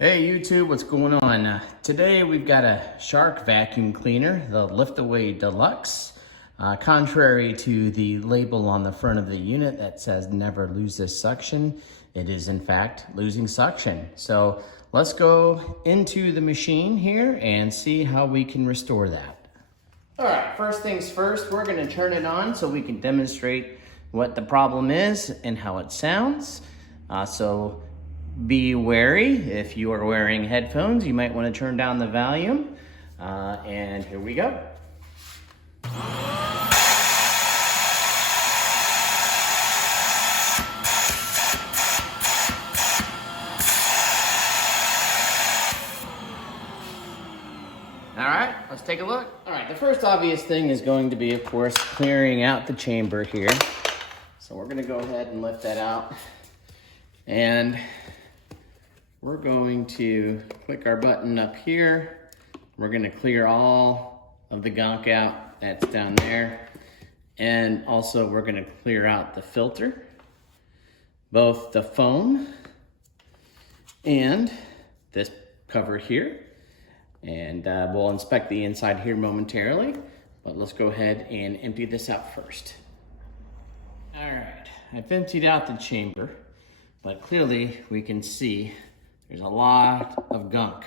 Hey YouTube, what's going on? Today we've got a Shark vacuum cleaner, the Lift Away Deluxe. Contrary to the label on the front of the unit that says never loses suction, it is in fact losing suction. So let's go into the machine here and see how we can restore that. All right, first things first, we're gonna turn it on so we can demonstrate what the problem is and how it sounds. So be wary. If you are wearing headphones, you might want to turn down the volume. And here we go. All right, let's take a look. All right, the first obvious thing is going to be, of course, clearing out the chamber here. So we're going to go ahead and lift that out. And we're going to click our button up here. We're gonna clear all of the gunk out that's down there. And also we're gonna clear out the filter, both the foam and this cover here. And we'll inspect the inside here momentarily, but let's go ahead and empty this out first. All right, I've emptied out the chamber, but clearly we can see there's a lot of gunk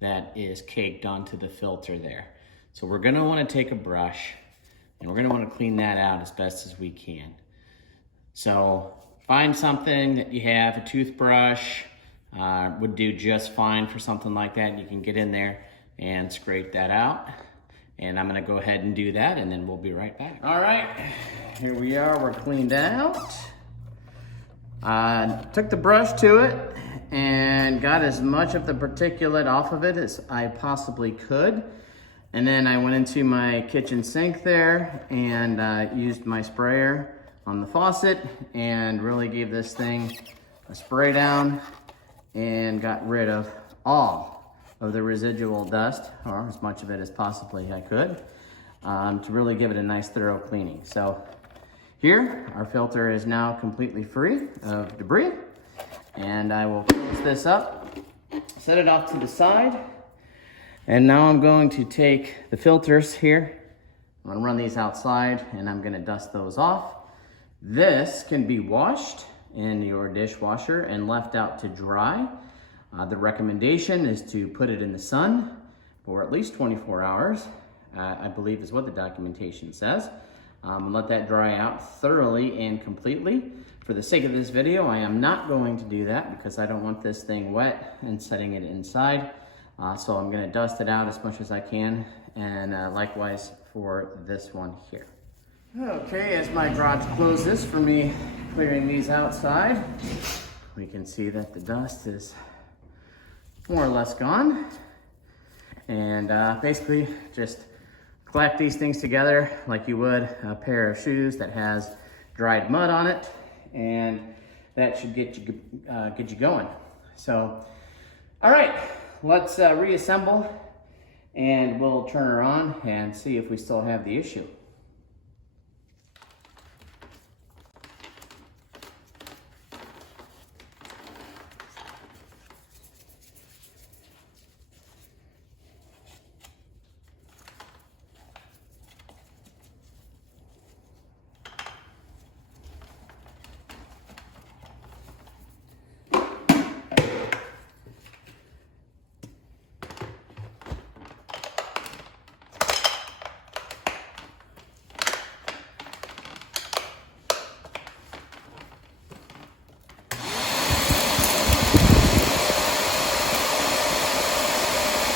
that is caked onto the filter there. So we're gonna wanna take a brush and we're gonna wanna clean that out as best as we can. So find something that you have, a toothbrush would do just fine for something like that. You can get in there and scrape that out. And I'm gonna go ahead and do that and then we'll be right back. All right, here we are, we're cleaned out. Took the brush to it and got as much of the particulate off of it as I possibly could. And then I went into my kitchen sink there and used my sprayer on the faucet and really gave this thing a spray down and got rid of all of the residual dust, or as much of it as possibly I could, to really give it a nice thorough cleaning. So here, our filter is now completely free of debris. And I will close this up, set it off to the side. And now I'm going to take the filters here. I'm gonna run these outside and I'm gonna dust those off. This can be washed in your dishwasher and left out to dry. The recommendation is to put it in the sun for at least 24 hours, I believe is what the documentation says. Let that dry out thoroughly and completely. For the sake of this video, I am not going to do that because I don't want this thing wet and setting it inside. So I'm gonna dust it out as much as I can, and likewise for this one here. Okay, as my garage closes for me clearing these outside, we can see that the dust is more or less gone. And basically just collect these things together like you would a pair of shoes that has dried mud on it, and that should get you going. So, all right, let's reassemble and we'll turn her on and see if we still have the issue.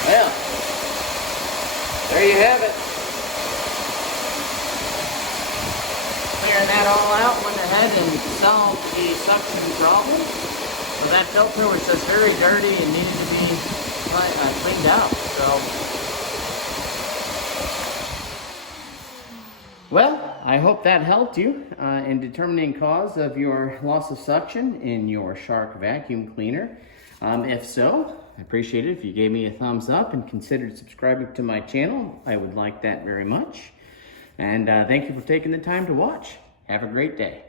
Well, there you have it. Clearing that all out, went ahead and solved the suction problem. So that filter was just very dirty and needed to be cleaned out. Well, I hope that helped you in determining cause of your loss of suction in your Shark vacuum cleaner. If so, I appreciate it if you gave me a thumbs up and considered subscribing to my channel. I would like that very much. And thank you for taking the time to watch. Have a great day.